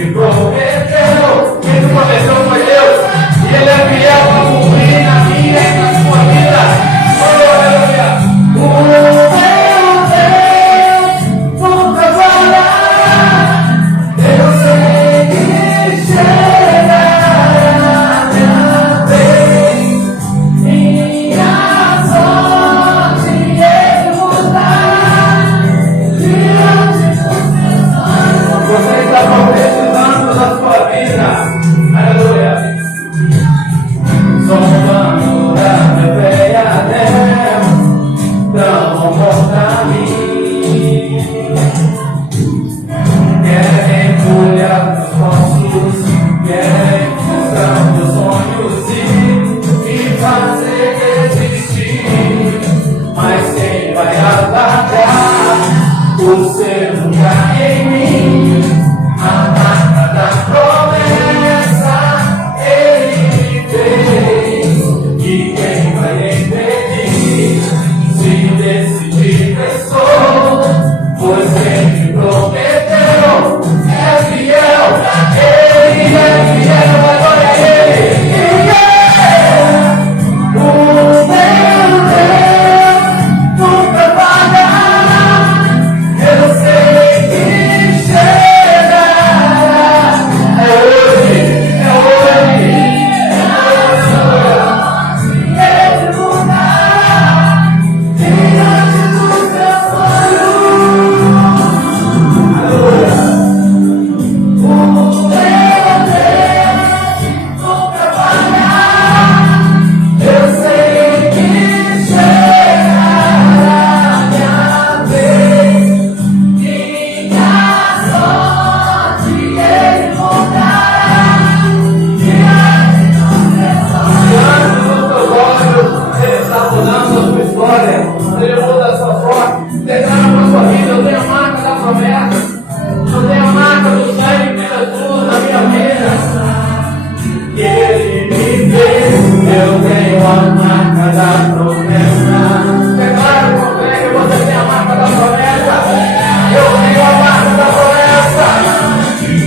me prometeu. Quem te prometeu foi Deus. E Ele é fiel para cumprir na minha e na sua vida. Oh, aleluia. O meu Deus nunca falhará. Eu sei que chegará minha vez. Minha sorte Ele mudará. Você está profetizando na sua vida. Aleluia. Somando da minha fé a Deus, tão contra mim. Querem colher meus passos, querem buscar meus sonhos e me fazer desistir. Mas quem vai atacar o seu lugar em mim? A marca da promessa Ele me fez. E quem vai impedir? Se decidir eu sou, pois quem me prometeu é fiel. Ele é fiel, agora é Ele. O meu Deus nunca falhará. Eu sei que chegará. É hoje, é hoje. Ele mudará diante dos meus sonhos. Aleluia. O meu Deus nunca falhará. Eu sei que chegará minha vez. Minha sorte Ele mudará diante dos meus olhos. Ele está mudando a sua história. Ele muda a sua sorte. Declara para a sua vida: eu tenho a marca da promessa. Eu tenho a marca do sangue de Jesus na minha vida. Ele me fez. Eu tenho a marca da promessa. Declara com fé que você tem a marca da promessa. Eu tenho a marca da promessa.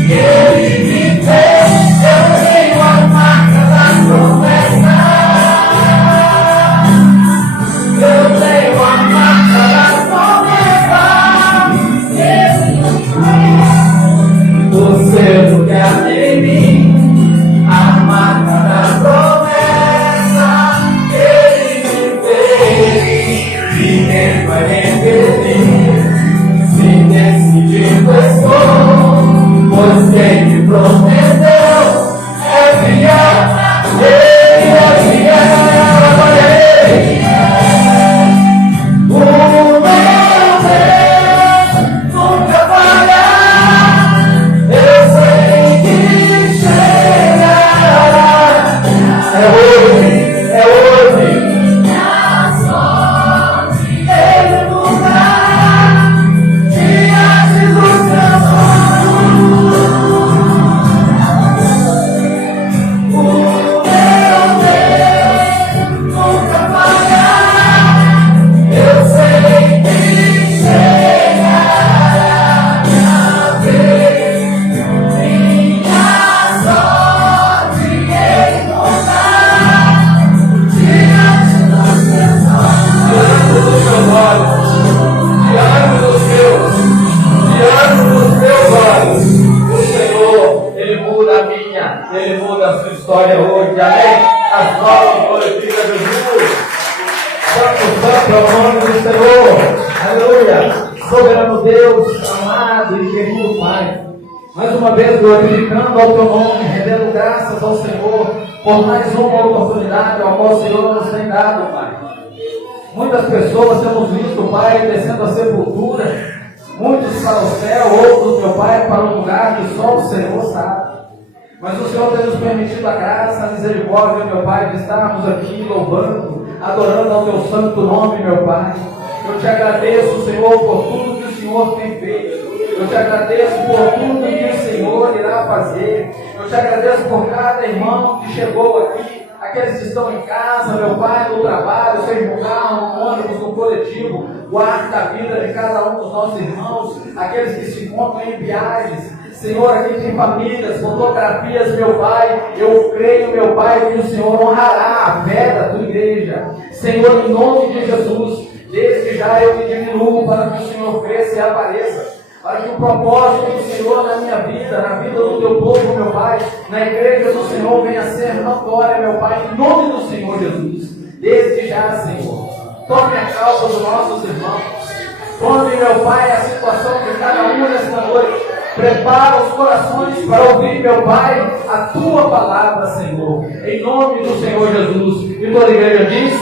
Ele me fez. Eu tenho a marca da promessa. Eu tenho a marca da promessa. O selo que há em mim, a marca da promessa Ele me fez. Ninguém vai impedir. Se decidir eu sou, pois quem me prometeu é fiel. Ele é fiel, agora é Ele. O meu Deus nunca falhará. Eu sei que chegará. É hoje, é hoje. Minha sorte Ele mudará diante dos meus olhos. O meu Deus nunca falhará. Eu sei que chegará minha vez. Minha sorte Ele mudará diante dos meus olhos. Diante dos meus olhos, o Senhor, Ele muda a minha, Ele muda a sua história hoje, amém? As novas glorificam Jesus. Santo é o nome do Senhor, aleluia. Soberano Deus, amado e querido Pai, mais uma vez glorificando ao Teu nome, rendendo graças ao Senhor por mais uma oportunidade ao qual o Senhor nos tem dado, Pai. Muitas pessoas temos visto, Pai, descendo a sepultura, muitos para o céu, outros, meu Pai, para um lugar que só o Senhor sabe. Mas o Senhor tem nos permitido a graça, a misericórdia, meu Pai, de estarmos aqui louvando, adorando ao Teu santo nome, meu Pai. Eu te agradeço, Senhor, por tudo que o Senhor tem feito. Eu te agradeço por tudo que o Senhor irá fazer. Eu te agradeço por cada irmão que chegou aqui, aqueles que estão em casa, meu Pai, no trabalho, seja no carro, no ônibus, no coletivo. Guarda a vida de cada um dos nossos irmãos, aqueles que se encontram em viagens, Senhor, aqui tem famílias, fotografias, meu Pai. Eu creio, meu Pai, que o Senhor honrará a fé da tua igreja. Senhor, em nome de Jesus, desde já eu me diminuo para que o Senhor cresça e apareça. Para que o propósito do Senhor na minha vida, na vida do teu povo, meu Pai, na igreja do Senhor venha a ser notória, meu Pai, em nome do Senhor Jesus. Desde já, Senhor, tome a causa dos nossos irmãos. Tome, meu Pai, a situação de cada um nesta noite. Prepara os corações para ouvir, meu Pai, a tua palavra, Senhor. Em nome do Senhor Jesus. E toda a igreja diz: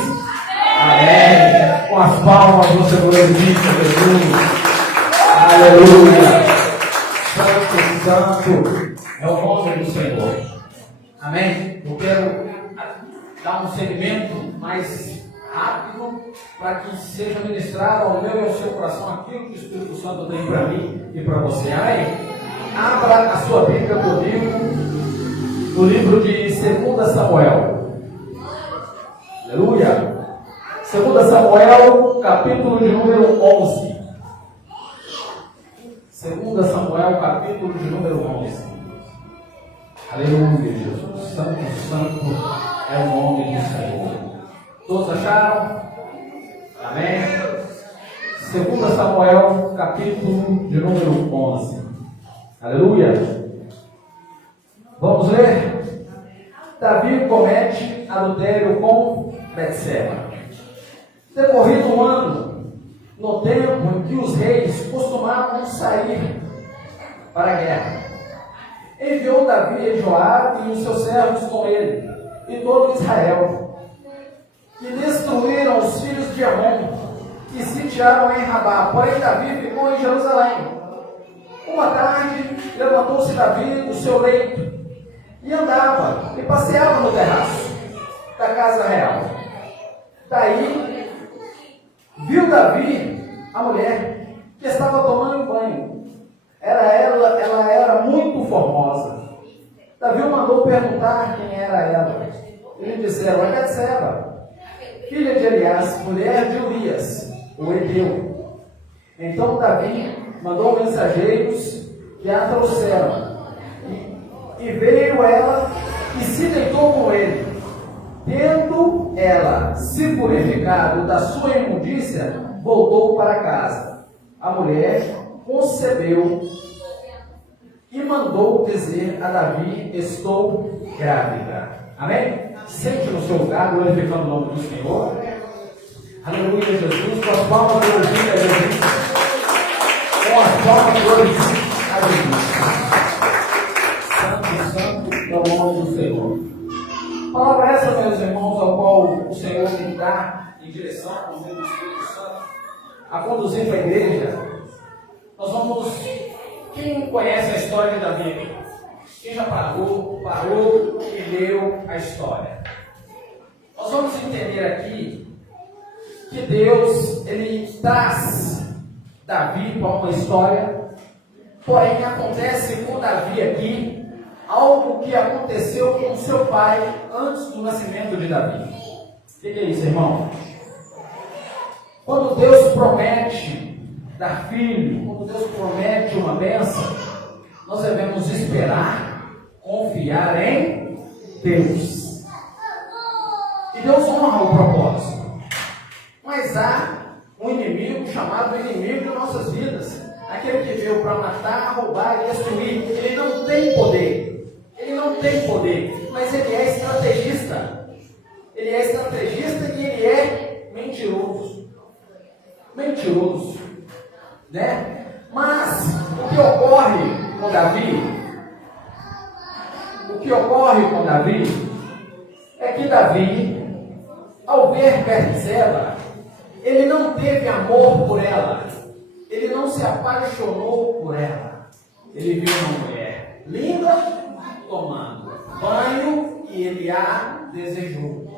amém. Com as palmas você glorifica Jesus. Aleluia. Santo é o nome do Senhor. Amém. Eu quero dar um segmento mais rápido para que seja ministrado ao meu e ao seu coração aquilo que o Espírito Santo tem para mim e para você. Amém? Abra a sua Bíblia comigo no livro de 2 Samuel. Aleluia. 2 Samuel, capítulo de número 11. 2 Samuel, capítulo de número 11. Aleluia, Jesus. Santo é o nome do Senhor. Todos acharam? Amém? 2 Samuel, capítulo de número 11. Aleluia. Vamos ler? Davi comete adultério com Betseba. Decorrido um ano, no tempo em que os reis costumavam sair para a guerra, enviou Davi a Joabe e os seus servos com ele, e todo Israel, que destruíram os filhos de Amon, e sitiaram em Rabá. Porém Davi ficou em Jerusalém. Uma tarde, levantou-se Davi do seu leito, e andava, e passeava no terraço da casa real. Daí, viu Davi a mulher que estava tomando banho. Ela era muito formosa. Davi mandou perguntar quem era ela. Ele disseram: é Betseba, filha de Elias, mulher de Urias, o Eteu. Então Davi mandou mensageiros que a trouxeram. E veio ela e se deitou com ele. Tendo ela se purificado da sua imundícia, voltou para casa. A mulher concebeu e mandou dizer a Davi: estou grávida. Amém? Sente no seu lugar, glorificando o nome do Senhor. Aleluia, Jesus. Com as palmas glorifica a Jesus. Com as palmas glorifica a Jesus. Santo é o nome do Senhor. Palavra essa, meus irmãos, ao qual o Senhor me dá em direção ao nome do Espírito Santo a conduzir para a igreja. Nós vamos. Quem conhece a história de Davi? Quem já parou e leu a história? Nós vamos entender aqui que Deus, ele traz Davi para uma história, porém acontece com Davi aqui algo que aconteceu com seu pai antes do nascimento de Davi. O que é isso, irmão? Quando Deus promete dar filho, quando Deus promete uma bênção, nós devemos esperar, confiar em Deus. E Deus honra o propósito. Mas há um inimigo chamado inimigo de nossas vidas. Aquele que veio para matar, roubar e destruir. Ele não tem poder. Ele não tem poder, mas ele é estrategista. Ele é estrategista e ele é mentiroso. Mentiroso, né? Mas o que ocorre com Davi é que Davi, ao ver Betseba, ele não teve amor por ela. Ele não se apaixonou por ela. Ele viu uma mulher linda tomando banho e ele a desejou.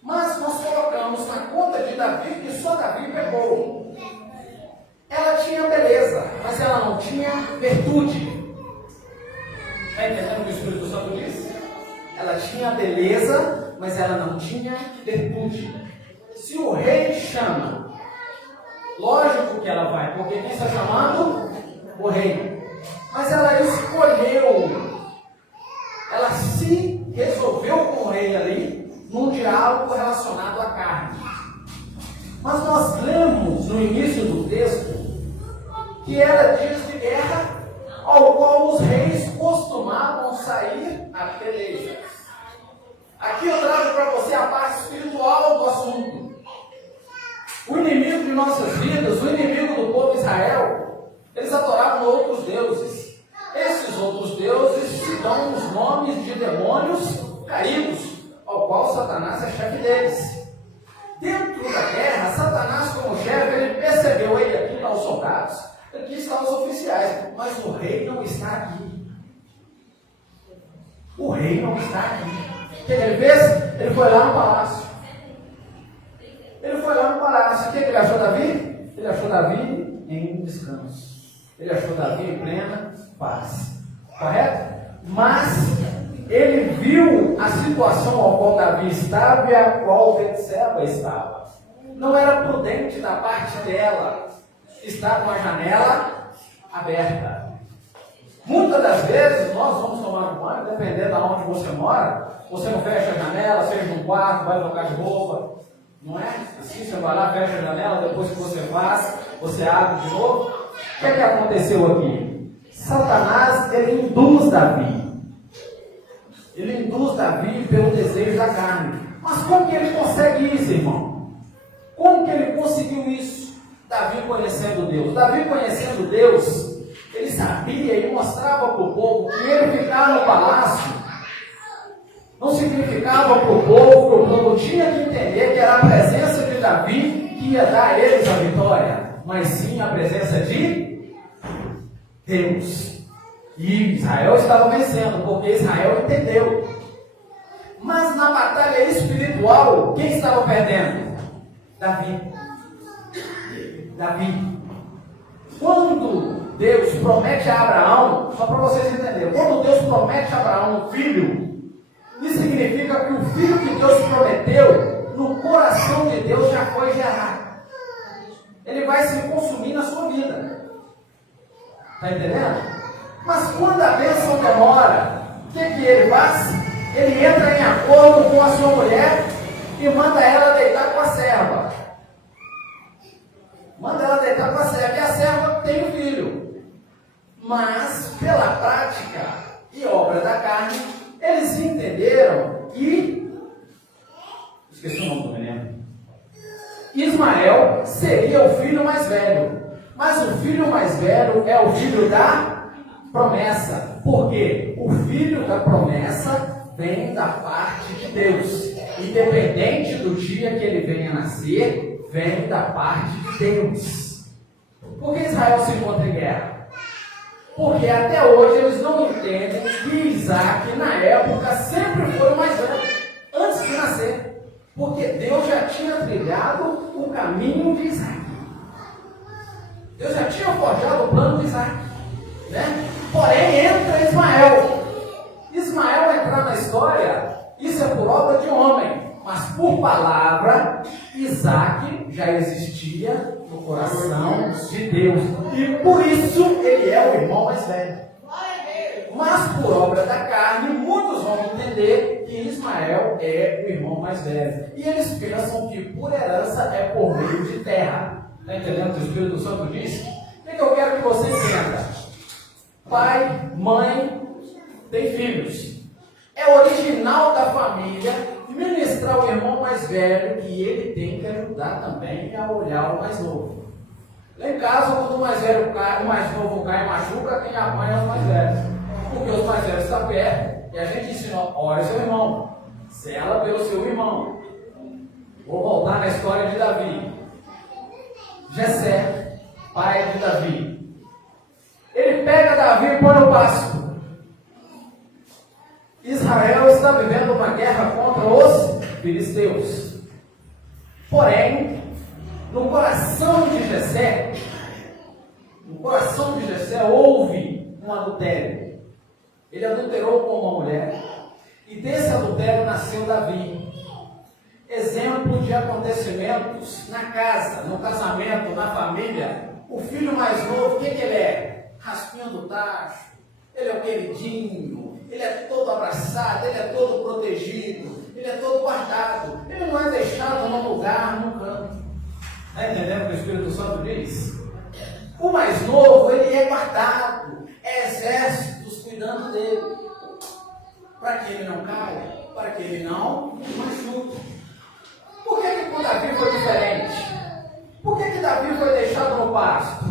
Mas nós colocamos na conta de Davi que só Davi pegou. Ela tinha beleza, mas ela não tinha virtude. Está entendendo o que o Espírito Santo diz? Ela tinha beleza, mas ela não tinha virtude. Se o rei chama, lógico que ela vai, porque quem está chamando? O rei. mas ela escolheu, ela se resolveu com o rei ali, num diálogo relacionado à carne. Mas nós lemos no início do texto que era dias de guerra, ao qual os reis costumavam sair a peleja. Aqui eu trago para você a parte espiritual do assunto. O inimigo de nossas vidas, o inimigo do povo de Israel, eles adoravam outros deuses. Esses outros deuses se dão os nomes de demônios caídos, ao qual Satanás é chefe deles. Dentro da guerra, Satanás como chefe, ele percebeu, aqui estão os soldados, aqui estão os oficiais, mas o rei não está aqui. O rei não está aqui. O que ele fez? Ele foi lá no palácio. O que ele achou Davi? Ele achou Davi em descanso. Ele achou Davi em plena paz. Correto? Mas ele viu a situação ao qual Davi estava e a qual Betseba estava. Não era prudente da parte dela estar com a janela aberta. Muitas das vezes nós vamos tomar um banho, dependendo de onde você mora, você não fecha a janela, seja num quarto, vai trocar de roupa, não é? Assim você vai lá, fecha a janela, depois que você faz, você abre de novo. O que aconteceu aqui? Satanás, ele induz Davi. Ele induz Davi pelo desejo da carne. Mas como que ele consegue isso, irmão? Como que ele conseguiu isso? Davi conhecendo Deus. Davi conhecendo Deus, ele sabia e mostrava para o povo que ele ficar no palácio não significava para o povo tinha que entender que era a presença de Davi que ia dar a eles a vitória, mas sim a presença de Deus. E Israel estava vencendo, porque Israel entendeu. Mas na batalha espiritual, quem estava perdendo? Davi. Quando Deus promete a Abraão, só para vocês entenderem, quando Deus promete a Abraão um filho, isso significa que o filho que Deus prometeu, no coração de Deus já foi gerado. Ele vai se consumir na sua vida. Está entendendo? Mas quando a bênção demora, o que ele faz? Ele entra em acordo com a sua mulher e manda ela deitar com a serva. E a serva tem um filho. Mas, pela prática e obra da carne, eles entenderam que, esqueci o nome do menino, Ismael seria o filho mais velho. Mas o filho mais velho é o filho da promessa. Porque o filho da promessa vem da parte de Deus. Independente do dia que ele venha nascer, vem da parte de Deus. Por que Israel se encontra em guerra? Porque até hoje eles não entendem que Isaac, na época, sempre foi o mais velho, antes de nascer. Porque Deus já tinha trilhado o caminho de Isaac. Deus já tinha forjado o plano de Isaac. Né? Porém, entra Ismael. Ismael entrar na história, isso é por obra de homem. Mas por palavra, Isaac já existia no coração de Deus. E por isso ele é o irmão mais velho. Mas por obra da carne, muitos vão entender que Ismael é o irmão mais velho. E eles pensam que por herança é por meio de terra. Está entendendo o que o Espírito Santo diz? O que eu quero que você entenda? Pai, mãe, tem filhos. É original da família ministrar o irmão mais velho e ele tem que ajudar também a olhar o mais novo. Lá em casa, quando o mais velho cai, o mais novo cai e machuca, quem apanha é os mais velhos. Porque os mais velhos estão perto e a gente ensina, olha seu irmão, zela pelo seu irmão. Vou voltar na história de Davi. Jessé, pai de Davi. Ele pega Davi e põe no pasto. Israel está vivendo uma guerra contra os filisteus. Porém, no coração de Jessé houve um adultério. Ele adulterou com uma mulher. E desse adultério nasceu Davi. Exemplo de acontecimentos na casa, no casamento, na família. O filho mais novo, o que ele é? raspinha do tacho, ele é o queridinho, ele é todo abraçado, ele é todo protegido, ele é todo guardado, ele não é deixado num lugar, num canto. Está entendendo o que o Espírito Santo diz? O mais novo, ele é guardado, é exércitos cuidando dele, para que ele não caia, para que ele não machuque. Por que com Davi foi diferente? Por que Davi foi deixado no pasto?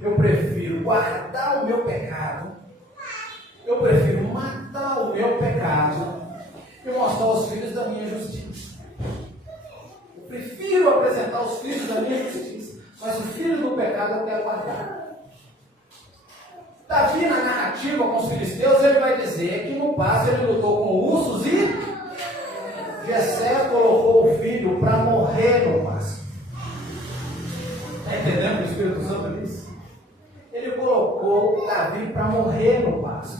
Eu prefiro guardar o meu pecado, eu prefiro matar o meu pecado e mostrar os filhos da minha justiça. Eu prefiro apresentar os filhos da minha justiça, mas o filho do pecado eu quero guardar. Davi, na narrativa com os filisteus, ele vai dizer que no pasto ele lutou com ursos e Jessé colocou o filho para morrer no pasto. Está entendendo o que o Espírito Santo diz? Ele colocou Davi para morrer no pasto.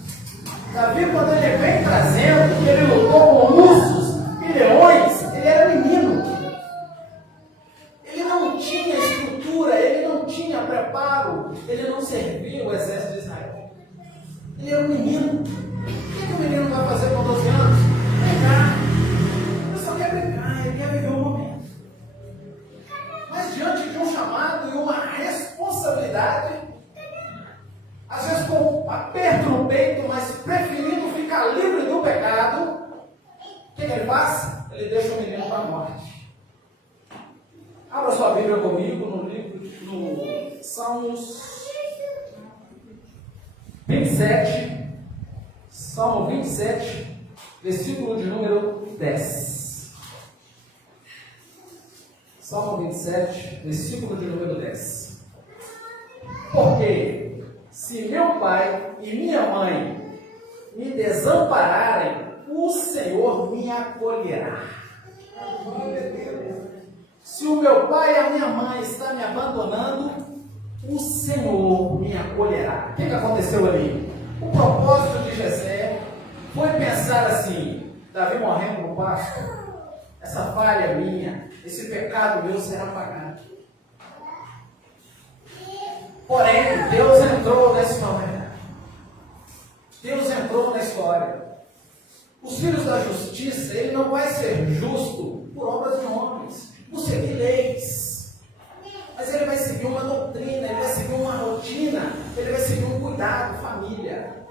Davi, quando ele vem trazendo que ele lutou com ursos e leões, ele era menino. Ele não tinha estrutura, ele não tinha preparo, ele não servia o exército de Israel. Ele era um menino. O que o menino vai fazer com 12 anos? Brincar. Ele só quer brincar, ele quer viver o momento. Mas diante de um chamado e uma responsabilidade, às vezes com um aperto no peito, mas preferindo ficar livre do pecado, o que ele faz? Ele deixa o menino para a morte. Abra sua Bíblia comigo no Salmos 27, Salmo 27, versículo de número 10. Salmo 27, versículo de número 10. Porque se meu pai e minha mãe me desampararem, o Senhor me acolherá. Se o meu pai e a minha mãe estão me abandonando, o Senhor me acolherá. O que aconteceu ali? O propósito de Jessé foi pensar assim: Davi morrendo no pasto, essa falha minha, esse pecado meu será pagado. Porém, Deus entrou nesse momento. Deus entrou na história. Os filhos da justiça, ele não vai ser justo por obras de homens, por seguir leis. Mas ele vai seguir uma doutrina, ele vai seguir uma rotina, ele vai seguir um cuidado, família.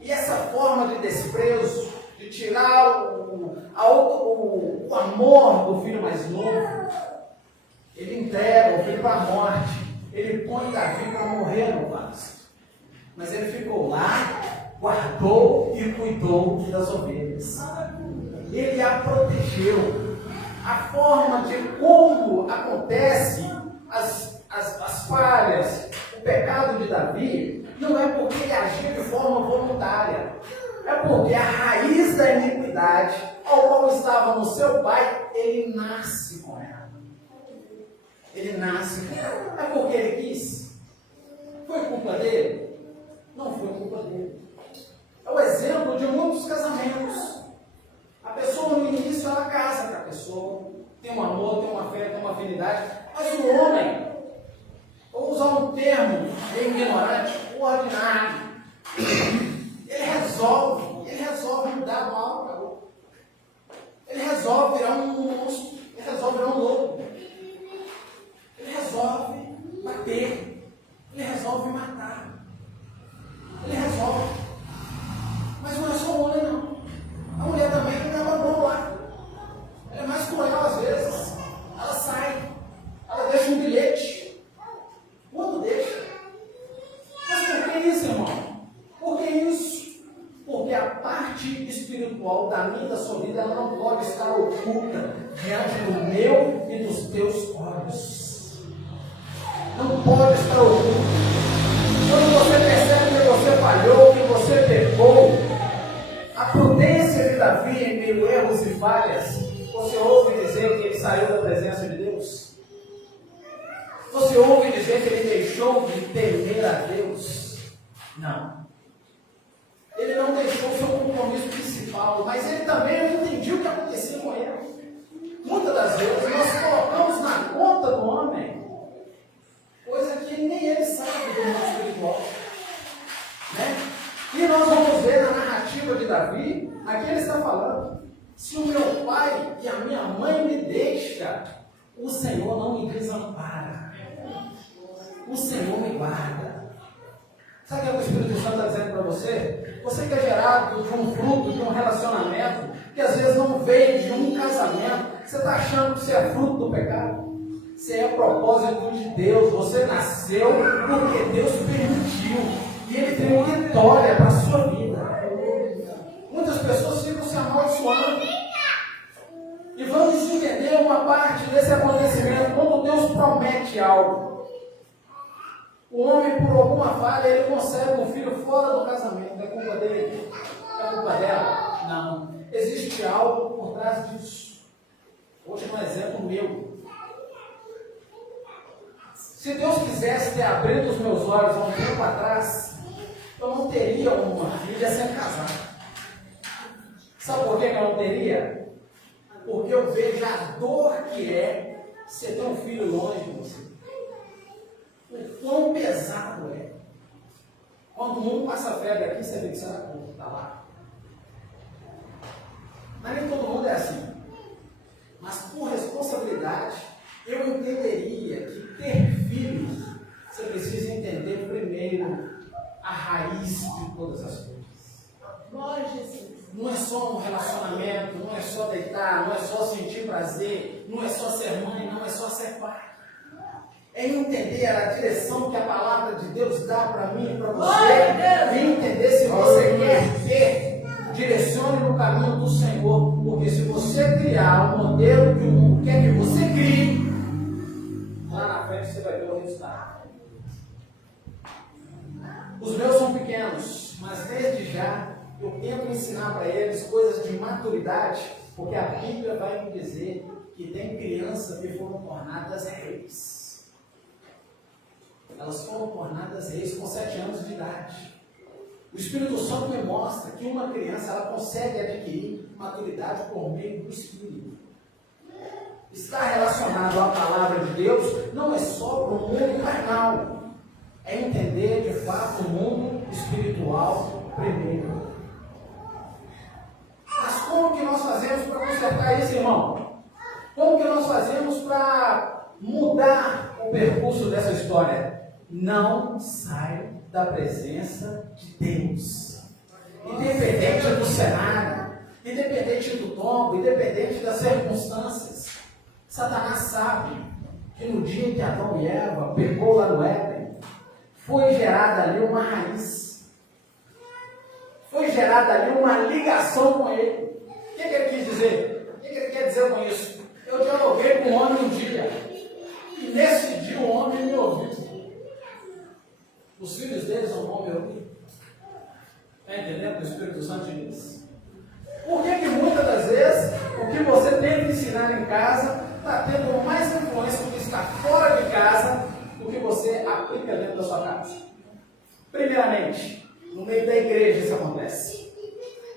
E essa forma de desprezo, de tirar o amor do filho mais novo, ele entrega o filho para a morte. Ele põe Davi para morrer no pasto. Mas ele ficou lá, guardou e cuidou das ovelhas. Ele a protegeu. A forma de como acontece as falhas, o pecado de Davi, não é porque ele agiu de forma voluntária. É porque a raiz da iniquidade, ao qual estava no seu pai, ele nasce com ela. Ele nasce com ela. É porque ele quis? Foi culpa dele? Não foi culpa dele. É o exemplo de muitos casamentos. A pessoa no início ela casa com a pessoa, tem um amor, tem uma fé, tem uma afinidade, mas o homem, vou usar um termo bem ignorante, o ordinário, ele resolve mudar do alto para o outro. Ele resolve virar um monstro, ele resolve virar um lobo. Ele resolve bater, ele resolve matar, ele resolve. Mas não é só o homem, não. A mulher também não é bom lá. Ela é mais cruel às vezes. Ela sai, ela deixa um bilhete. Quando deixa? Mas por que isso, irmão? Por que isso? Porque a parte espiritual da minha e da sua vida ela não pode estar oculta diante do meu e dos teus olhos. Não pode estar oculto. Quando você percebe que você falhou, que você pecou, a prudência de Davi em meio a erros e falhas, você ouve dizer que ele saiu da presença de Deus? Você ouve dizer que ele deixou de temer a Deus? Não. Ele não deixou o seu compromisso principal, mas ele também não entendia o que acontecia com ele. Muitas das vezes nós colocamos na conta do homem coisa que nem ele sabe do mundo espiritual. E nós vamos ver na narrativa de Davi, aqui ele está falando, se o meu pai e a minha mãe me deixam, o Senhor não me desampara. O Senhor me guarda. Sabe o que o Espírito Santo está dizendo para você? Você que é gerado de um fruto, de um relacionamento, que às vezes não veio de um casamento, você está achando que você é fruto do pecado? Você é propósito de Deus, você nasceu porque Deus permitiu, e Ele tem vitória para a sua vida. Muitas pessoas ficam se amaldiçoando, e vamos entender uma parte desse acontecimento, quando Deus promete algo. O homem, por alguma falha, ele concebe um filho fora do casamento. É culpa dele? É culpa dela? Não. Existe algo por trás disso. Vou te dar um exemplo meu. Se Deus quisesse ter abrido os meus olhos há um tempo atrás, eu não teria uma filha sem casar. Sabe por que eu não teria? Porque eu vejo a dor que é você ter um filho longe de você. O quão pesado é. Quando um passa febre aqui, você vê que você está lá. Mas nem todo mundo é assim. Mas por responsabilidade, eu entenderia que ter filhos, você precisa entender primeiro a raiz de todas as coisas. Não é só um relacionamento, não é só deitar, não é só sentir prazer, não é só ser mãe, não é só ser pai. É entender a direção que a palavra de Deus dá para mim e para você. É entender se você quer ter, direcione no caminho do Senhor. Porque se você criar um modelo que o mundo quer que você crie, lá na frente você vai ver o resultado. Os meus são pequenos, mas desde já eu tento ensinar para eles coisas de maturidade, porque a Bíblia vai me dizer que tem crianças que foram tornadas reis. Elas foram tornadas reis com 7 anos de idade. O Espírito Santo me mostra que uma criança ela consegue adquirir maturidade por meio do Espírito. Estar relacionado à palavra de Deus não é só para o mundo carnal. É entender de fato o mundo espiritual primeiro. Mas como que nós fazemos para consertar isso, irmão? Como que nós fazemos para mudar o percurso dessa história? Não saia da presença de Deus. Independente do cenário, independente do tombo, independente das circunstâncias. Satanás sabe que no dia que Adão e Eva pecou lá no Éden, foi gerada ali uma raiz. Foi gerada ali uma ligação com ele. O que ele quis dizer? O que ele quer dizer com isso? Eu dialoguei com o homem um dia. E nesse dia o homem me ouviu. Os filhos deles não vão me ouvir. Está entendendo o que o Espírito Santo diz? Por que muitas das vezes o que você tenta ensinar em casa está tendo mais influência do que está fora de casa do que você aplica dentro da sua casa? Primeiramente, no meio da igreja isso acontece.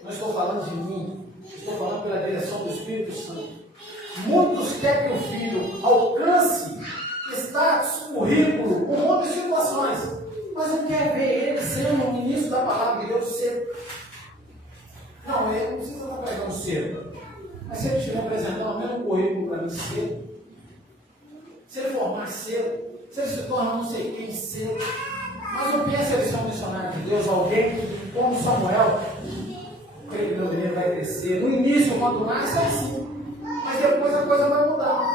Não estou falando de mim, estou falando pela direção do Espírito Santo. Muitos querem que o filho alcance status, currículo, um monte de situações, mas não quer ver ele sendo um ministro da palavra de Deus cedo. Não, ele não precisa estar pregando cedo. Mas se ele estiver apresentando o mesmo currículo para mim cedo, se ele formar cedo, se ele se torna não sei quem cedo, mas não pensa ele ser um missionário de Deus, alguém que, como Samuel, creio que o menino vai crescer. No início, quando nasce, é assim, mas depois a coisa vai mudar.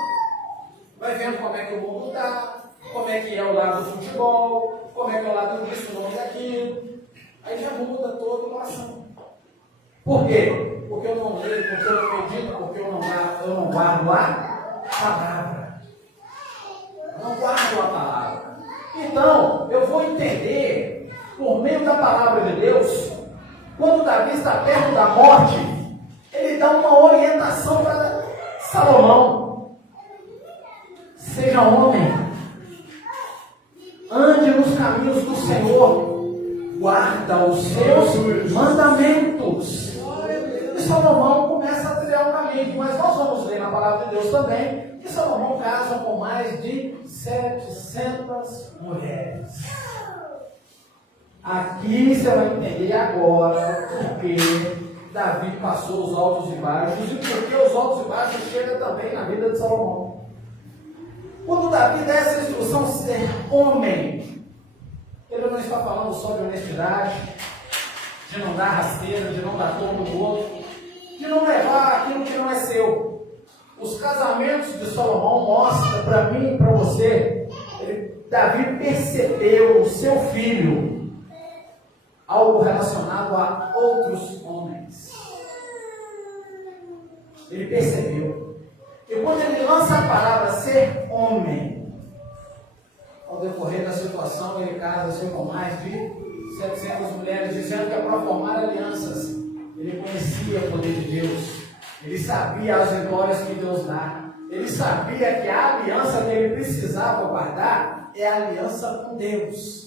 Vai vendo como é que o mundo está, como é que é o lado do futebol, como é que é o lado disso, o nome daquilo. Aí já muda todo o coração. Por quê? Porque eu não leio, porque eu não medito, porque eu não guardo a palavra. Eu não guardo a palavra. Então, eu vou entender, por meio da palavra de Deus, quando Davi está perto da morte, ele dá uma orientação para Salomão. Seja homem, ande nos caminhos do Senhor, guarda os seus mandamentos. E Salomão começa a trilhar um caminho, mas nós vamos ler na palavra de Deus também que Salomão casa com mais de 700 mulheres. Aqui você vai entender agora porque Davi passou os altos e baixos e porque os altos e baixos chegam também na vida de Salomão. Quando Davi dá essa instrução, ser homem, ele não está falando só de honestidade, de não dar rasteira, de não dar tombo do outro, de não levar aquilo que não é seu. Os casamentos de Salomão mostram para mim e para você, Davi percebeu o seu filho algo relacionado a outros homens. Ele percebeu. E quando ele lança a palavra ser homem, ao decorrer da situação, ele casa-se com mais de 700 mulheres, dizendo que é para formar alianças. Ele conhecia o poder de Deus. Ele sabia as vitórias que Deus dá. Ele sabia que a aliança que ele precisava guardar é a aliança com Deus.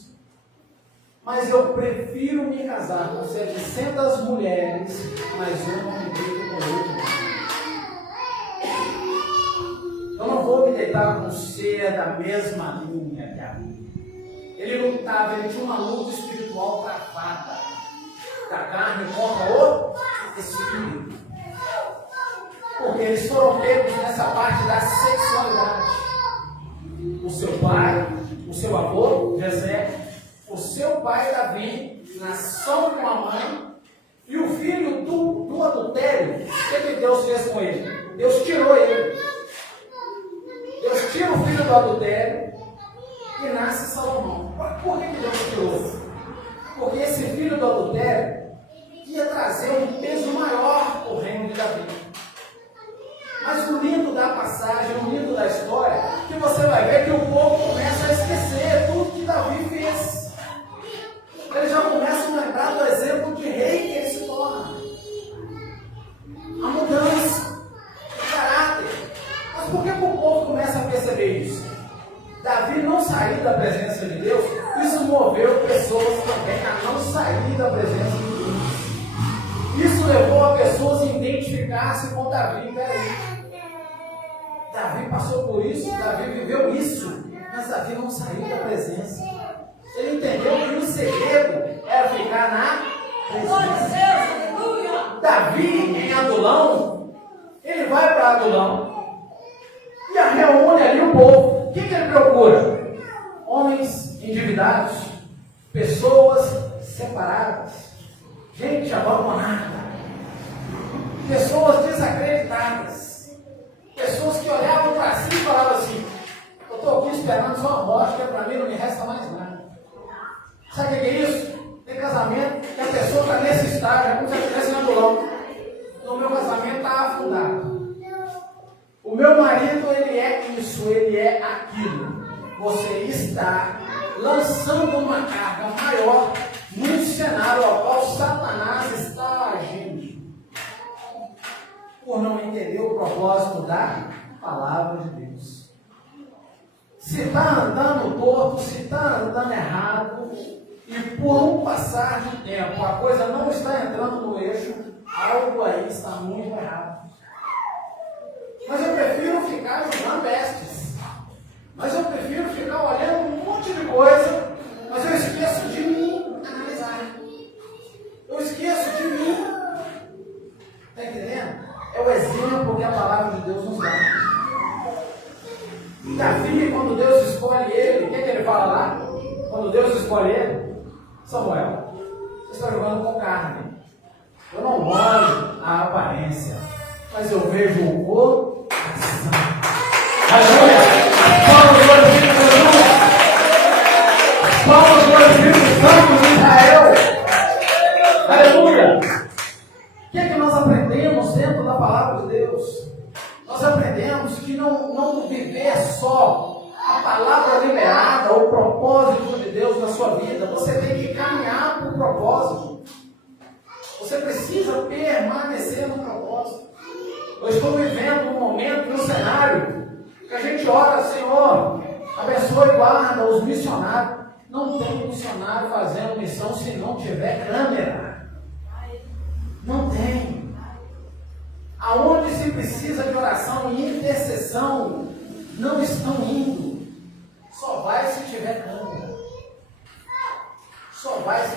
Mas eu prefiro me casar com 700 mulheres, mas eu não me deito com outro. Eu não vou me deitar com ser da mesma linha que a minha. Ele lutava, ele tinha uma luta espiritual travada. Da carne contra o espírito. Porque eles foram pegos nessa parte da sexualidade. O seu pai, o seu avô, Jessé, o seu pai Davi, nação com a mãe, e o filho do adultério, o que Deus fez com ele? Deus tirou ele. Deus tira o filho do adultério e nasce Salomão. Por que Deus tirou? Porque esse filho do adultério ia trazer um peso maior para o reino de Davi. Mas o lindo da passagem, o lindo da história, que você vai ver que o povo começa a esquecer tudo que Davi fez. Eles já começam a lembrar do exemplo de rei que ele se torna. A mudança de caráter. Mas por que o povo começa a perceber isso? Davi não sair da presença de Deus, isso moveu pessoas também a não sair da presença de Deus. Isso levou a pessoas a identificar-se com Davi. Peraí. Davi passou por isso, Davi viveu isso, mas Davi não saiu da presença. Ele entendeu que o segredo era ficar na presença. Davi, em Adulão, ele vai para Adulão e reúne ali o povo. O que ele procura? Homens endividados, pessoas separadas, gente abandonada, pessoas desacreditadas. Pessoas que olhavam para si e falavam assim: eu estou aqui esperando só a morte, que para mim não me resta mais nada. Sabe o que é isso? Tem casamento que a pessoa está nesse estágio, é como se ela estivesse na Adulão. O meu casamento está afundado. O meu marido, ele é isso, ele é aquilo. Você está lançando uma carga maior no cenário ao qual Satanás está agindo. Por não entender o propósito da palavra de Deus. Se está andando torto, se está andando errado, e por um passar de tempo a coisa não está entrando no eixo, algo aí está muito errado. Mas eu prefiro ficar jogando bestes. Mas eu prefiro ficar olhando um monte de coisa, mas eu esqueço de me analisar. Eu esqueço de mim. Está entendendo? É o exemplo que a palavra de Deus nos dá. Davi, quando Deus escolhe ele, o que ele fala lá? Quando Deus escolhe ele, Samuel, você está jogando com carne. Eu não olho a aparência, mas eu vejo o coração. Aleluia! Palmas para o Espírito Santo! Palmas para o Espírito Santo de Israel! Aleluia! O que é que nós aprendemos dentro da palavra de Deus? Nós aprendemos que não viver só a palavra liberada, o propósito de Deus na sua vida. Você tem que caminhar para o propósito. Você precisa permanecer no propósito. Eu estou vivendo um momento, um cenário, que a gente ora: Senhor, abençoe e guarda os missionários. Não tem missionário fazendo missão se não tiver câmera. Não tem. Aonde se precisa de oração e intercessão, não estão indo. Só vai se tiver câmera. Só vai se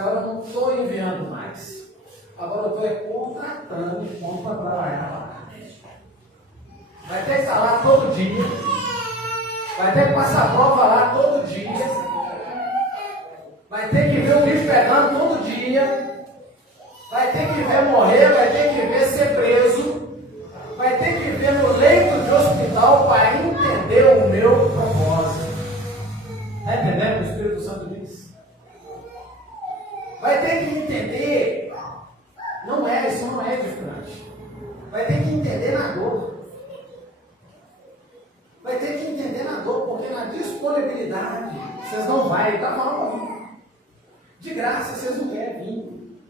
agora eu não estou enviando mais. Agora eu estou contratando gente para trabalhar lá. Vai ter que estar lá todo dia. Vai ter que passar prova lá todo dia. Vai ter que ver o bicho pegando todo dia. Vai ter que ver morrer, vai ter que ver ser preso. Vai ter que ver no leito de hospital para entender o meu propósito. Está entendendo o que o Espírito Santo diz? Vai ter que entender. Isso não é edificante. Vai ter que entender na dor. Vai ter que entender na dor, porque na disponibilidade vocês não vão. Ele está falando comigo. De graça vocês não querem vir.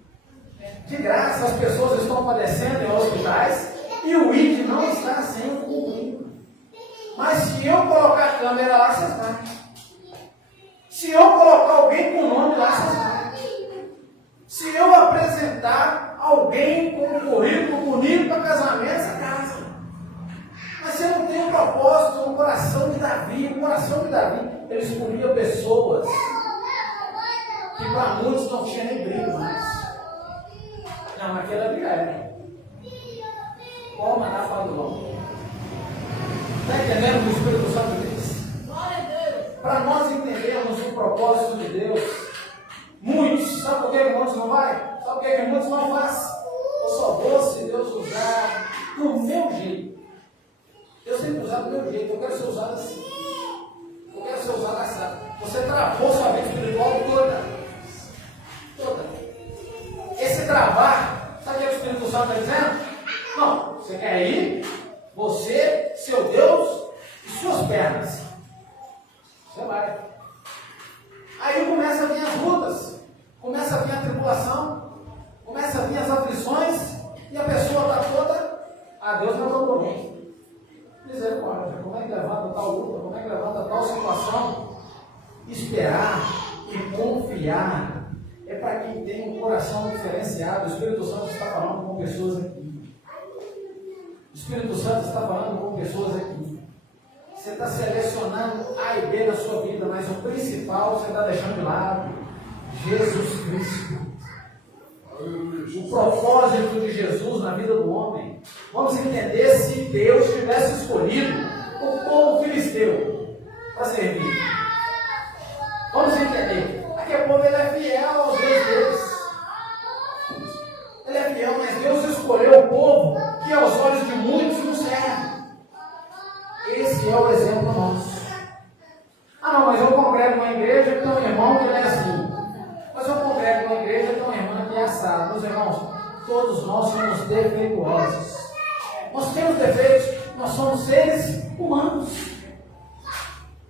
De graça as pessoas estão padecendo em hospitais e o ID não está sendo cumprido. Mas se eu colocar a câmera lá, vocês vão. Se eu colocar alguém com o nome lá, vocês vão. Se eu apresentar alguém com um currículo bonito para casamento, essa casa. Mas você não tem um propósito no coração de Davi. O coração de Davi, ele escolhia pessoas que para muitos não tinha nem brilho mais. Não, aquela ali era. Qual o maná para o nome? Está entendendo o que o Espírito Santo diz? Para nós entendermos o propósito de Deus, muitos, sabe por que muitos não vai? Sabe por que muitos não fazem? Eu só vou se Deus usar do meu jeito. Deus tem que usar do meu jeito. Eu quero ser usado assim. Eu quero ser usado assim. Você travou sua vida espiritual toda. Toda. Esse travar, sabe o que o Espírito Santo está dizendo? Não, você quer ir? Você, seu Deus e suas pernas. Você vai. Aí começa a vir as lutas, começa a vir a tribulação, começa a vir as aflições, e a pessoa está toda, Deus me abandonou. Misericórdia, como é que levanta tal luta, como é que levanta tal situação? Esperar e confiar é para quem tem um coração diferenciado. O Espírito Santo está falando com pessoas aqui. O Espírito Santo está falando com pessoas aqui. Você está selecionando A e B na sua vida, mas o principal você está deixando de lado. Jesus Cristo. O propósito de Jesus na vida do homem. Vamos entender se Deus tivesse escolhido o povo filisteu para servir. Vamos entender. Aquele povo ele é fiel aos deuses deles. Ele é fiel, mas Deus escolheu o povo que aos olhos de muitos não serve. Esse é o exemplo nosso. Não, mas eu congrego uma igreja que tem um irmão que ele é assim. Mas eu congrego uma igreja que tem uma irmã que é assado. Meus irmãos, todos nós somos defeituosos. Nós temos defeitos, nós somos seres humanos.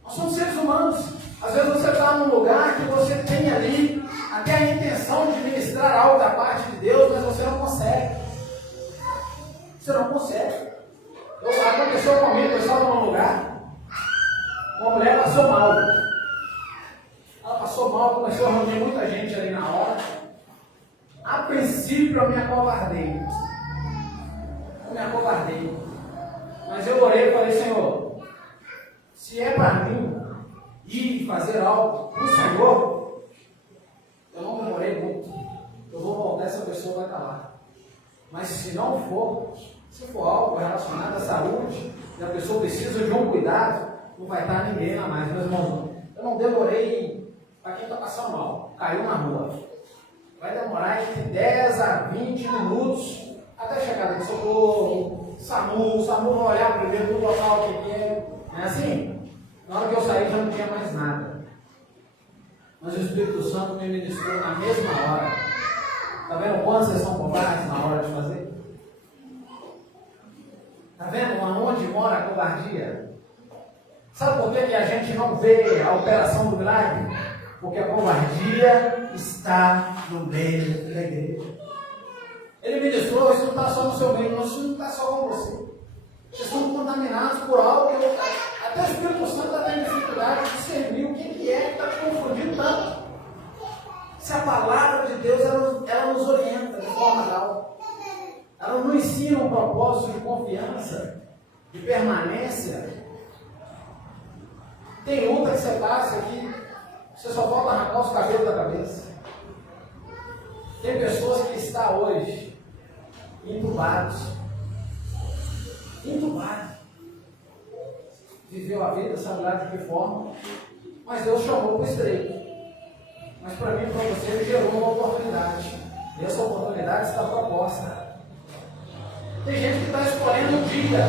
Nós somos seres humanos. Às vezes você está num lugar que você tem ali até a intenção de ministrar algo da parte de Deus, mas você não consegue. Você não consegue. Aconteceu comigo, eu estava num lugar, uma mulher passou mal. Ela passou mal, começou a reunir muita gente ali na hora. A princípio eu me acovardei. Mas eu orei e falei, Senhor, se é para mim ir fazer algo para o Senhor, eu não demorei muito. Eu vou voltar, essa pessoa vai estar lá. Mas se não for, se for algo relacionado à saúde, e a pessoa precisa de um cuidado, não vai estar ninguém lá mais. Meus irmãos, eu não demorei para quem está passando mal, caiu na rua. Vai demorar entre 10 a 20 minutos até chegar de socorro, SAMU vai olhar primeiro no local que é. Não é assim? Na hora que eu saí já não tinha mais nada. Mas o Espírito Santo me ministrou na mesma hora. Está vendo quantos vocês são covardes na hora de fazer? Está vendo aonde mora a covardia? Sabe por que a gente não vê a operação do milagre? Porque a covardia está no meio da igreja. Ele ministrou, isso não está só no seu meio, isso não está só com você. Vocês estão contaminados por algo que até o Espírito Santo está tendo dificuldade de discernir o que é que está confundindo tanto. Se a palavra de Deus ela nos orienta de forma geral. Ela nos ensina um propósito de confiança, de permanência. Tem luta que você passa aqui, você só volta a arrancar os cabelos da cabeça. Tem pessoas que estão hoje entubados. Viveu a vida, sabe lá de que forma, mas Deus chamou para o estreito. Mas para mim e para você, Ele gerou uma oportunidade. E essa oportunidade está proposta. Tem gente que está escolhendo um dia.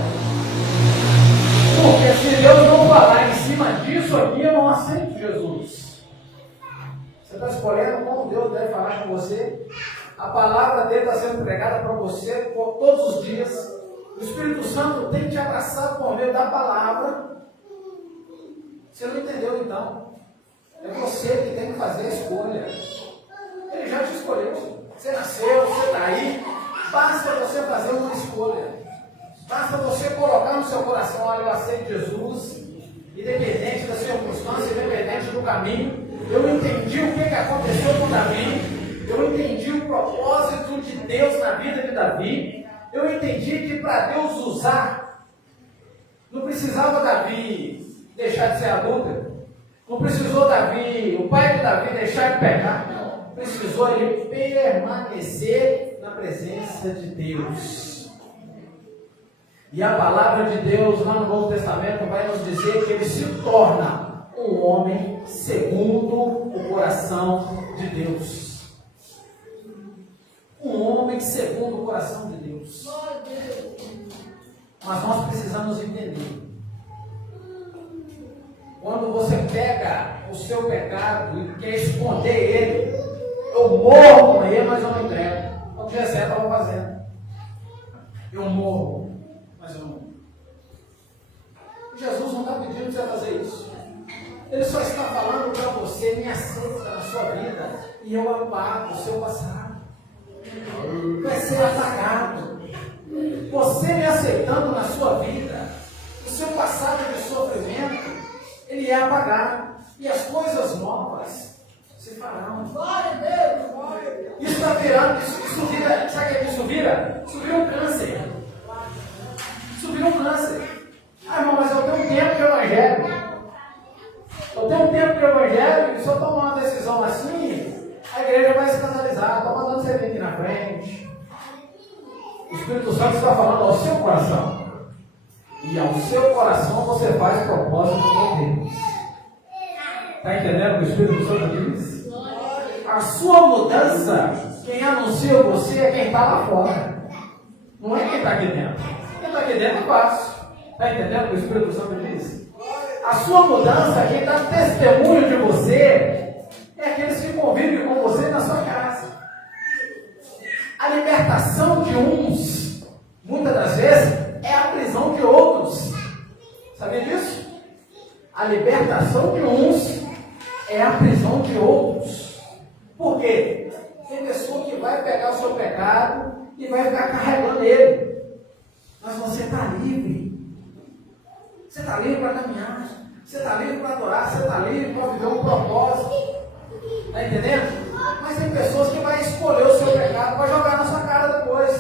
Porque se Deus não falar em cima disso aqui, eu não aceito Jesus. Você está escolhendo como Deus deve falar com você. A palavra dele está sendo pregada para você por todos os dias. O Espírito Santo tem te abraçado por meio da palavra. Você não entendeu então? É você que tem que fazer a escolha. Ele já te escolheu. Você nasceu, você está aí. Basta você fazer uma escolha. Basta você colocar no seu coração: olha, eu aceito Jesus, independente da circunstância, independente do caminho. Eu entendi o que aconteceu com Davi. Eu entendi o propósito de Deus na vida de Davi. Eu entendi que para Deus usar, não precisava Davi deixar de ser adúltero. Não precisou Davi, o pai de Davi, deixar de pecar. Não. Precisou ele permanecer na presença de Deus. E a palavra de Deus lá no Novo Testamento vai nos dizer que ele se torna um homem segundo o coração de Deus. Um homem segundo o coração de Deus. Mas nós precisamos entender. Quando você pega o seu pecado e quer esconder ele, eu morro com ele, mas eu não entrego. É o que Jessé estava fazendo. Eu morro, mas eu não. Jesus não está pedindo para você fazer isso. Ele só está falando para você: me aceita na sua vida e eu apago o seu passado. Vai ser apagado. Você me aceitando na sua vida, o seu passado de sofrimento, ele é apagado. E as coisas novas se farão. Glória a Deus, glória a Deus. Isso está virando, isso vira, sabe o que isso vira? Isso vira um câncer. Isso vira um câncer. Ah, irmão, mas eu tenho um tempo de evangelho. Eu tenho um tempo de evangelho, e se eu tomar uma decisão assim, a igreja vai escandalizar. Estou mandando você vir aqui na frente. O Espírito Santo está falando ao seu coração. E ao seu coração você faz propósito com Deus. Está entendendo o que o Espírito Santo diz? A sua mudança, quem anuncia você é quem está lá fora. Não é quem está aqui dentro. Quem está aqui dentro é fácil. Está entendendo o que o Espírito Santo diz? A sua mudança, quem dá testemunho de você, é aqueles que convivem com você na sua casa. A libertação de uns, muitas das vezes, é a prisão de outros. Sabia disso? A libertação de uns é a prisão de outros. Por quê? Tem pessoa que vai pegar o seu pecado e vai ficar carregando ele. Mas você está livre. Você está livre para caminhar. Você está livre para adorar. Você está livre para viver um propósito. Está entendendo? Mas tem pessoas que vão escolher o seu pecado para jogar na sua cara depois.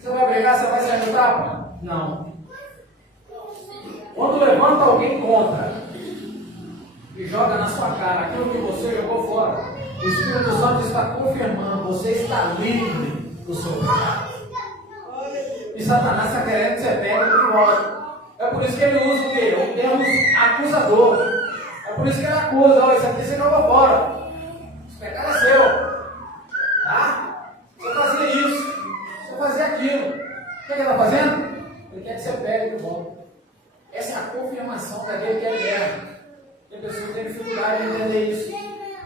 Você vai brigar, você vai sair do tapa? Não. Quando levanta alguém contra e joga na sua cara aquilo que você jogou fora, o Espírito Santo está confirmando: você está livre do seu pecado. E Satanás está querendo que você pegue de volta. É por isso que ele usa o quê? O termo acusador. É por isso que ele acusa: ó, isso aqui você jogou fora. Esse pecado é seu. Tá? Você fazia isso, você fazia aquilo. O que ele está fazendo? Ele quer que você pegue de volta. Essa é a confirmação daquele que é guerra. Tem pessoas que têm dificuldade de entender isso.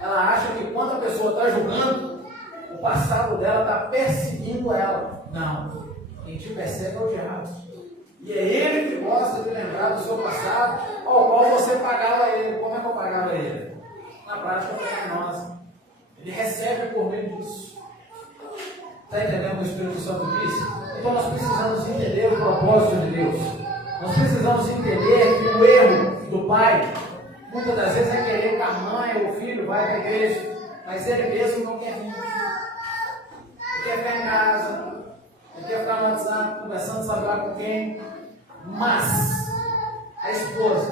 Ela acha que quando a pessoa está julgando, o passado dela está perseguindo ela. Não. Quem te persegue é o diabo. E é ele que gosta de lembrar do seu passado, ao qual você pagava ele. Como é que eu pagava ele? Na prática pecaminosa. Ele recebe por meio disso. Está entendendo o que o Espírito Santo disse? Então nós precisamos entender o propósito de Deus. Nós precisamos entender que o erro do pai, muitas das vezes, é querer que a mãe ou o filho vá para a igreja, mas ele mesmo não quer vir. Ele quer ficar em casa, ele quer ficar no WhatsApp, conversando, sabe lá com quem. Mas a esposa,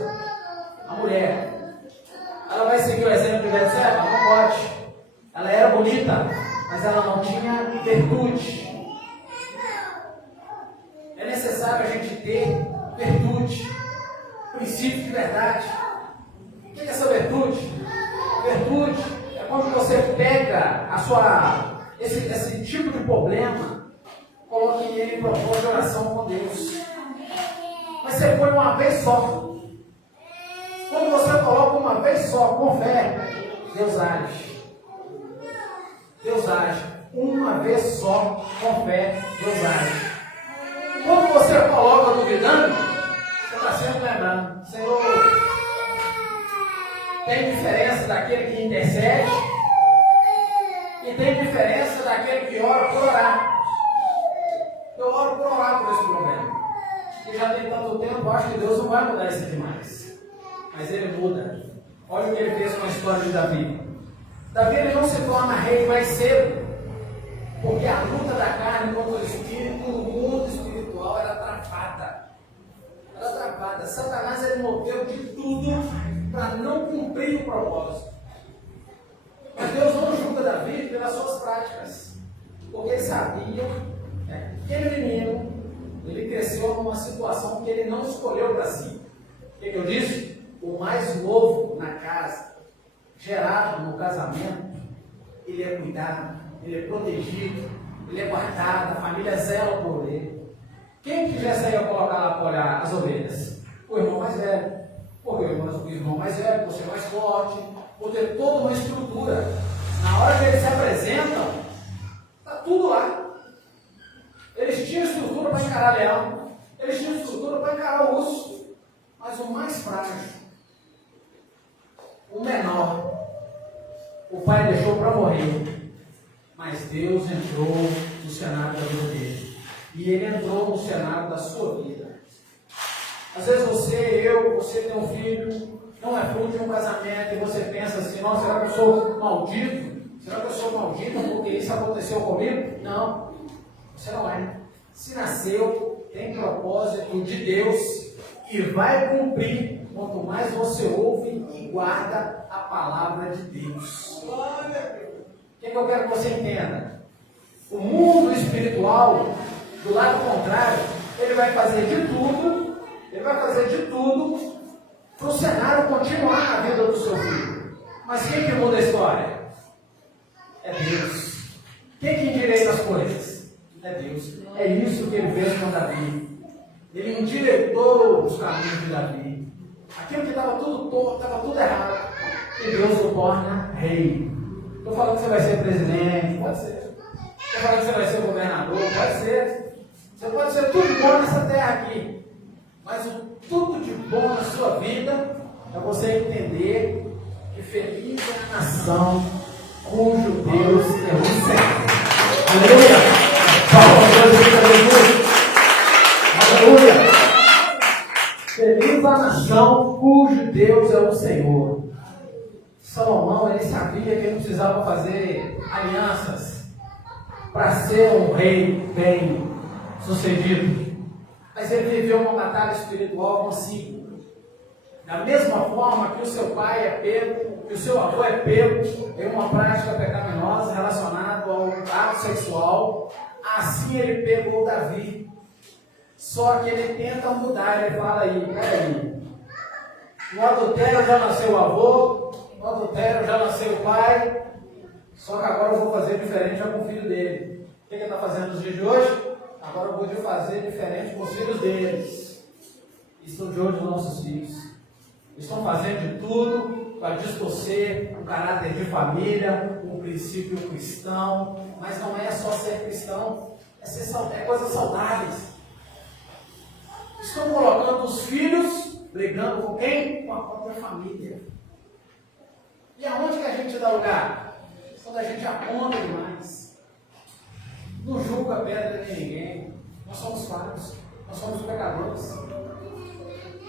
a mulher, ela vai seguir o exemplo de Betseba? Não pode. Ela era bonita, mas ela não tinha virtude. É necessário a gente ter virtude, princípio de verdade. O que é essa virtude? Virtude é quando você pega esse tipo de problema, coloca ele em propósito de oração com Deus. Mas você põe uma vez só. Quando você coloca uma vez só, com fé, Deus age. Deus age. Uma vez só, com fé, Deus age. Quando você coloca duvidando, você está sempre lembrando, Senhor, tem diferença daquele que intercede e tem diferença daquele que ora por orar. Eu oro por orar por esse problema. E já tem tanto tempo, eu acho que Deus não vai mudar isso demais. Mas Ele muda. Olha o que Ele fez com a história de Davi. Davi ele não se torna rei mais cedo, porque a luta da carne contra o espírito, o mundo espiritual era travada. Era travada. Satanás ele moveu de tudo para não cumprir o propósito. Mas Deus não julga Davi pelas suas práticas, porque Ele sabia que aquele menino ele cresceu numa situação que ele não escolheu para si. O que eu disse? O mais novo na casa, gerado no casamento, ele é cuidado, ele é protegido, ele é guardado, a família zela por ele. Quem que Jessé ia colocar lá para olhar as ovelhas? O irmão mais velho. Porque o irmão mais velho, por ser mais forte, por ter toda uma estrutura. Na hora que eles se apresentam, está tudo lá. Eles tinham estrutura para encarar leão, eles tinham estrutura para encarar urso, mas o mais frágil, o menor, o pai deixou para morrer, mas Deus entrou no cenário da vida dele, e ele entrou no cenário da sua vida. Às vezes você tem um filho, não é fruto de um casamento, e você pensa assim, nossa, será que eu sou maldito? Será que eu sou maldito porque isso aconteceu comigo? Não. Você não é. Se nasceu, tem propósito de Deus e vai cumprir quanto mais você ouve e guarda a palavra de Deus. O que eu quero que você entenda? O mundo espiritual, do lado contrário, ele vai fazer de tudo para o cenário continuar na vida do seu filho. Mas quem que muda a história? É Deus. Quem que endireita as coisas? É Deus. É isso que ele fez com Davi. Ele endireitou os caminhos de Davi. Aquilo que estava tudo torto, estava tudo errado. E Deus o torna rei. Estou falando que você vai ser presidente, pode ser. Estou falando que você vai ser governador, pode ser. Você pode ser tudo bom nessa terra aqui. Mas o tudo de bom na sua vida é você entender que feliz é a nação cujo Deus é o Senhor. Aleluia! Aleluia! Feliz a nação cujo Deus é o Senhor. Salomão, ele sabia que ele não precisava fazer alianças para ser um rei bem sucedido. Mas ele viveu uma batalha espiritual consigo. Da mesma forma que o seu pai é pego, que o seu avô é pego em uma prática pecaminosa relacionada ao ato sexual, assim ele pegou Davi. Só que ele tenta mudar, ele fala aí, peraí, no adultério já nasceu o avô, no adultério já nasceu o pai, só que agora eu vou fazer diferente já com o filho dele. O que ele está fazendo nos dias de hoje? Agora eu vou fazer diferente com os filhos deles. Estão de olho nos nossos filhos. Estão fazendo de tudo para distorcer o caráter de família, o princípio cristão. Mas não é só ser cristão, é coisas saudáveis. Estão colocando os filhos brigando com quem? Com a própria família. E aonde que a gente dá lugar? Quando a gente aponta demais. Não julga a pedra de ninguém. Nós somos falhos. Nós somos pecadores.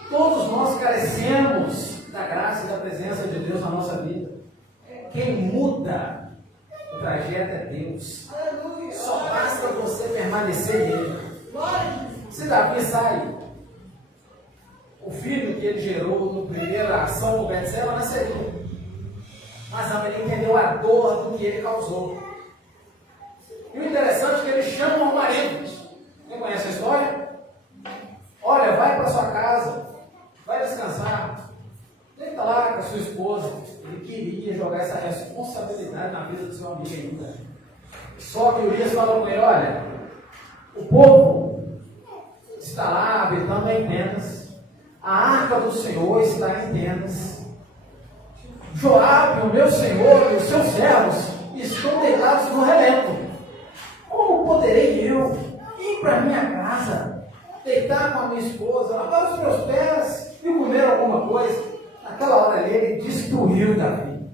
Todos nós carecemos da graça e da presença de Deus na nossa vida. Quem muda o trajeto é Deus. Só basta você permanecer nele. Se Davi sai, o filho que ele gerou no primeiro ação no Betseba nasceria. Mas não, ele entendeu a dor do que ele causou. E o interessante é que ele chama o marido. Quem conhece a história? Olha, vai para sua casa, vai descansar. Deita lá com a sua esposa. Ele queria jogar essa responsabilidade na vida do seu amigo ainda. Só que Urias falou com ele: olha, o povo está lá habitando em tendas, a arca do Senhor está em tendas, Joabe, o meu senhor, e os seus servos estão deitados no relento. Como poderei eu ir para minha casa, deitar com a minha esposa, lavar os meus pés e comer alguma coisa? Naquela hora ali, ele destruiu Davi.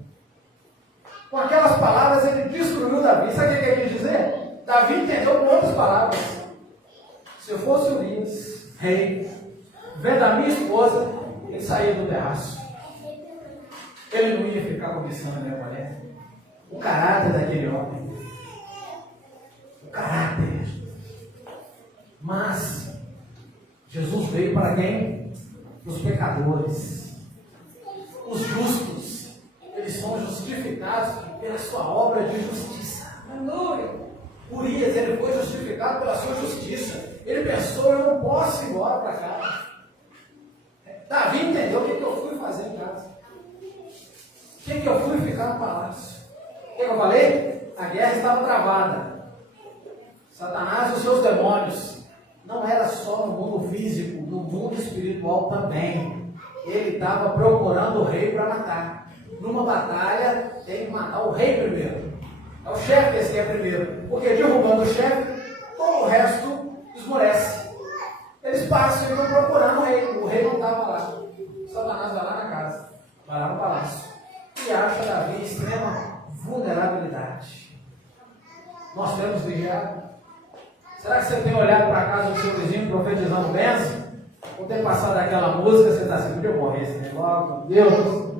Com aquelas palavras, ele destruiu Davi. Sabe o que ele quis dizer? Davi entendeu com outras palavras. Se eu fosse Urias, rei, vendo a minha esposa, ele saía do terraço. Ele não ia ficar cobiçando a minha mulher. O caráter daquele homem. O caráter. Mas, Jesus veio para quem? Os pecadores. Os justos, eles são justificados pela sua obra de justiça. Aleluia! Urias, ele foi justificado pela sua justiça. Ele pensou: eu não posso ir embora para casa. Davi entendeu o que eu fui fazer em casa. O que eu fui ficar no palácio. O que eu falei? A guerra estava travada. Satanás e os seus demônios. Não era só no mundo físico, no mundo espiritual também. Ele estava procurando o rei para matar. Numa batalha, tem que matar o rei primeiro. É o chefe esse que é primeiro. Porque derrubando o chefe, todo o resto esmorece. Eles passam e estão procurando o rei. O rei não estava lá. Satanás vai lá na casa, vai lá no palácio. E acha Davi em extrema vulnerabilidade. Nós temos vigiado. Será que você tem olhado para a casa do seu vizinho profetizando bênção? Ou tem passado aquela música, você está assim: podia morrer esse negócio, Deus.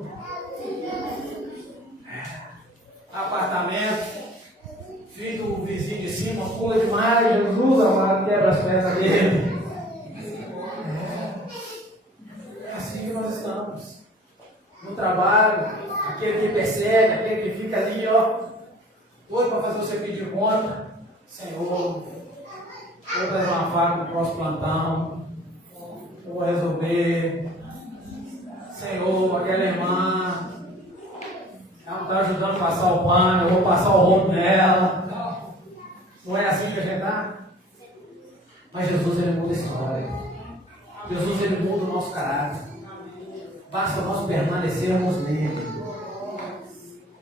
Apartamento, filho do vizinho de cima, pula demais, Jesus amado, quebra as pernas dele. É assim que nós estamos. No trabalho, aquele que persegue, aquele que fica ali, ó, doido para fazer você pedir conta. Senhor, vou trazer uma faca para o próximo plantão. Eu vou resolver. Senhor, aquela irmã, ela não está ajudando a passar o pano, eu vou passar o roubo dela. Não é assim que a gente está? Mas Jesus, ele muda a história. Jesus, ele muda o nosso caráter. Basta nós permanecermos nele.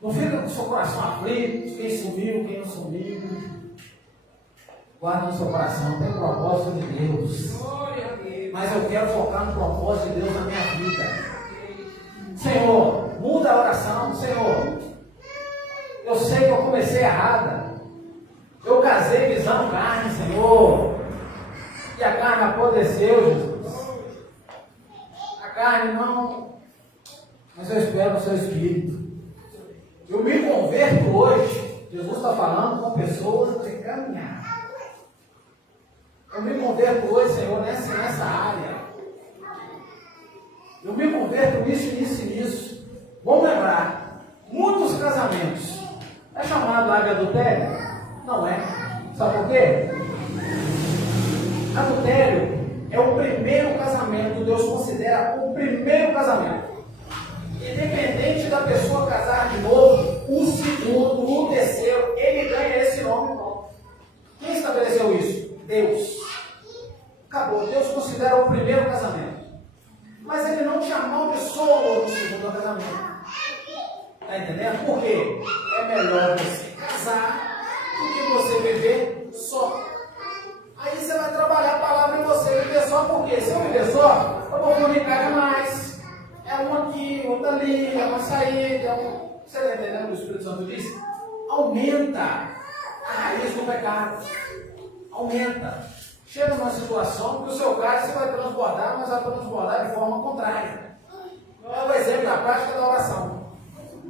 Não fica com o seu coração aflito, quem sumiu, quem não sumiu. Guarda no seu coração, tem propósito de Deus. Mas eu quero focar no propósito de Deus na minha vida. Senhor, muda a oração. Senhor, eu sei que eu comecei errada. Eu casei visando carne, Senhor. E a carne apodreceu, Jesus. A carne não. Mas eu espero no seu Espírito. Eu me converto hoje. Jesus está falando com pessoas de caminhar. Eu me converto hoje, Senhor, nessa área. Eu me converto nisso. Vamos lembrar, muitos casamentos é chamado lá de adultério? Não é. Sabe por quê? Adultério é o primeiro casamento. Deus considera o primeiro casamento. Independente da pessoa casar de novo, o segundo, o terceiro, ele ganha esse nome pronto. Quem estabeleceu isso? Deus. Acabou. Deus considera o primeiro casamento. Mas ele não te amaldiçoou no segundo casamento. Está entendendo? Por quê? É melhor você casar do que você viver só. Aí você vai trabalhar a palavra em você. Viver só por quê? Se eu viver só, eu vou comunicar demais. É um aqui, outro ali, é uma saída, é um... Você está entendendo o que o Espírito Santo diz? Aumenta a raiz do pecado. Aumenta. Chega numa situação que o seu caso você vai transbordar, mas vai transbordar de forma contrária. É o exemplo da prática da oração.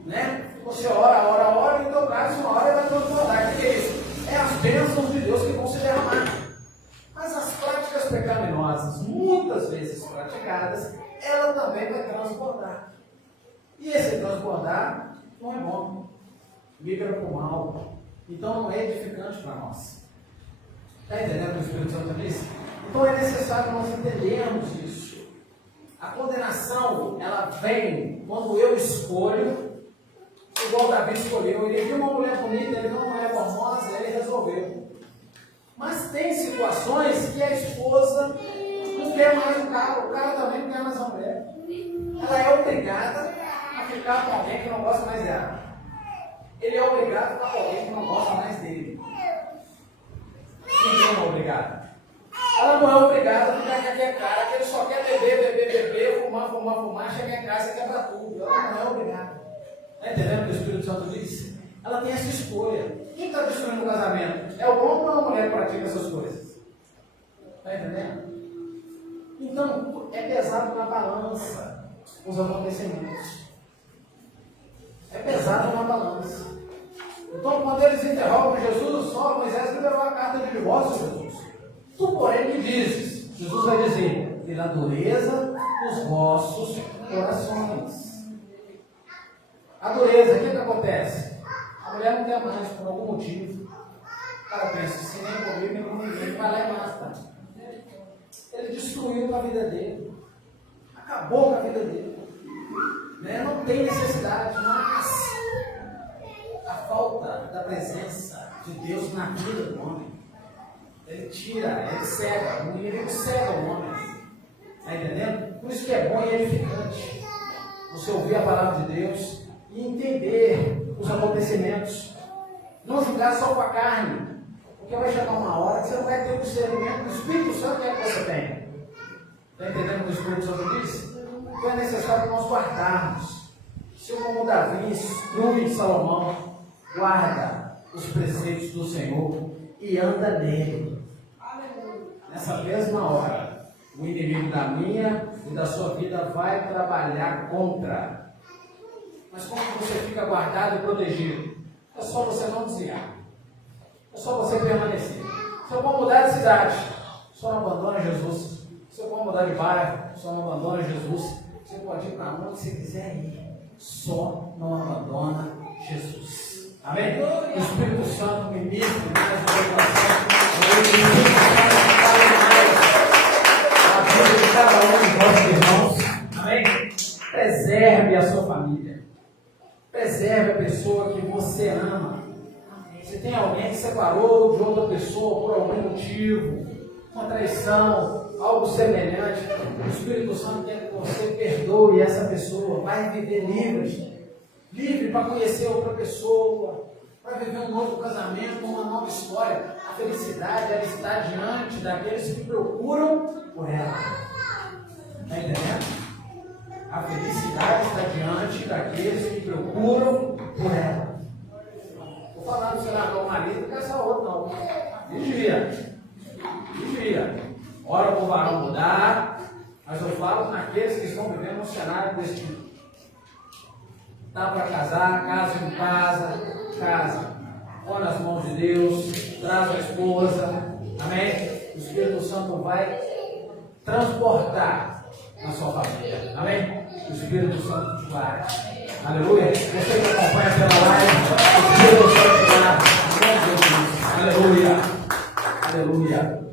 Né? Você ora, e o teu caso uma hora vai transbordar. O que é isso? É as bênçãos de Deus que vão se derramar. Mas as práticas pecaminosas, muitas vezes praticadas, ela também vai transbordar. E esse transbordar não é bom. Migra para o mal. Então não é edificante para nós. Está entendendo o que o Espírito Santo disse? Então é necessário nós entendermos isso. A condenação, ela vem quando eu escolho, igual Davi escolheu. Ele viu uma mulher bonita, ele viu uma mulher formosa, ele resolveu. Mas tem situações que a esposa não quer mais o cara também não quer mais a mulher. Ela é obrigada a ficar com alguém que não gosta mais dela. Ele é obrigado a ficar com alguém que não gosta mais dele. Ninguém é obrigado. Ela não é obrigada a ficar com aquele cara que ele só quer beber, fumar, chegar em casa e quebrar tudo. Ela não é obrigada. Está entendendo o que o Espírito Santo diz? Ela tem essa escolha. Quem está destruindo o casamento? É o homem ou a mulher que pratica essas coisas? Está entendendo? Então, é pesado na balança os acontecimentos. É pesado na balança. Então, quando eles interrogam Jesus, só Moisés liberou a carta de divórcio, Jesus. Tu, porém, me dizes. Jesus vai dizer, pela dureza dos vossos corações. A dureza, o que acontece? A mulher não quer mais, por algum motivo. O cara pensa, se nem comigo, nem com ninguém, vai lá e mata. Ele destruiu com a vida dele. Acabou com a vida dele. Né? Não tem necessidade, mas a falta da presença de Deus na vida do homem, ele tira, ele cega, o inimigo cega o homem. Está entendendo? Por isso que é bom e edificante você ouvir a palavra de Deus e entender os acontecimentos. Não julgar só com a carne. Porque vai chegar uma hora que você não vai ter o discernimento do Espírito Santo que é que você tem. Está entendendo o que o Espírito Santo diz? Então é necessário nós guardarmos. Se como Davi instrui Salomão, guarda os preceitos do Senhor e anda nele. Nessa mesma hora, o inimigo da minha e da sua vida vai trabalhar contra. Mas como você fica guardado e protegido? É só você não desviar. É só você permanecer. Se eu vou mudar de cidade, só não abandona Jesus. Se eu vou mudar de bairro, só não abandona Jesus. Você pode ir para onde você quiser ir. Só não abandona Jesus. Amém? O Espírito Santo ministra mais o coração. O Espírito Santo fala mais a vida de cada um de vossos irmãos. Amém? Preserve a sua família. Preserve a pessoa que você ama. Se tem alguém que separou de outra pessoa por algum motivo, uma traição, algo semelhante, o Espírito Santo quer que você perdoe essa pessoa, vai viver livre para conhecer outra pessoa, para viver um novo casamento, uma nova história. A felicidade, ela está diante daqueles que procuram por ela. Está entendendo? A felicidade está diante daqueles que procuram por ela. Estou falando, você largar o marido e casar outro, não. Vigia. Ora para o varão mudar, mas eu falo naqueles que estão vivendo um cenário desse tipo. Dá para casar, casa em casa. Põe nas mãos de Deus, traz a esposa. Amém? O Espírito Santo vai transportar na sua família. Amém? O Espírito Santo te guarda. Aleluia. Você que acompanha pela live, o Espírito Santo te guarda. Aleluia.